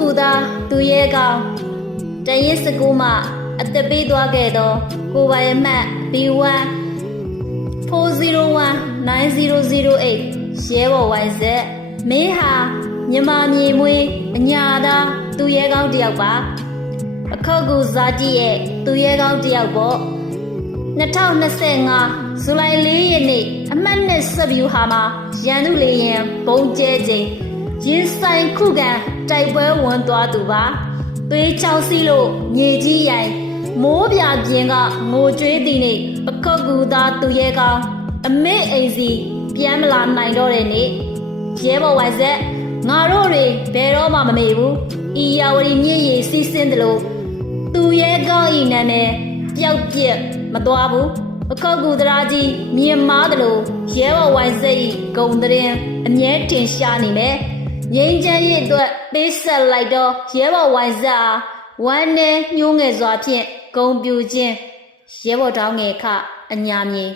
ကူသာသူရဲကောင်းတရင်စကူမှအသက်ပေးသွားခဲ့သောကိုပိုင်အမှတ် B1 4019008ရဲဘော်ဝိုင်ဆက်မင်းဟာမြန်မာမြေမွေးအညာသာသူရဲကောင်းတယောက်ပါအခုတ်ကူဇာတိရဲ့သူရဲကောင်းတယောက်ပေါ့2025ဇူလိုင်4ရက်နေ့အမှတ်နဲ့ဆက်ဗျူဟာမှာရန်သူလေရင်ဘုံကျဲချိန်ရင်ဆိုင်ခုခံတိုက်ပွဲဝင်သွားသူပါသွေးချောင်းစီးလို့မြေကြီးရိုင်မိုးပြပြင်းကငိုကြွေးသည်နေ့အခုတ်ကူသားသူရဲကောင်းအမေအိမ်စီပြန်မလာနိုင်တော့တဲ့နေ့ရဲဘော်ဝိုင်ဆက်ငါတို့တွေဘယ်တော့မှမမေ့ဘူးဤယာဝတီမြင့်ရည်စီးဆင်းတယ်လို့သူရဲကောင်းဤနာမည်ပျောက်ပြက်မသွားဘူးအခုတ်ကူသရာကြီးမြင်မားတယ်လို့ရဲဘော်ဝိုင်ဆက်ဤဂုံတရင်အမြဲတင်ရှားနေမယ်ငိမ့်ချမ်းရဲ့အတွက်ပေးဆက်လိုက်တော့ရဲဘော်ဝိုင်ဆက်အားဝမ်းနဲ့ညှိုးငယ်စွာဖြင့်ဂုံပြူခြင်းရဲဘော်တောင်းငယ်ခအညာမြေ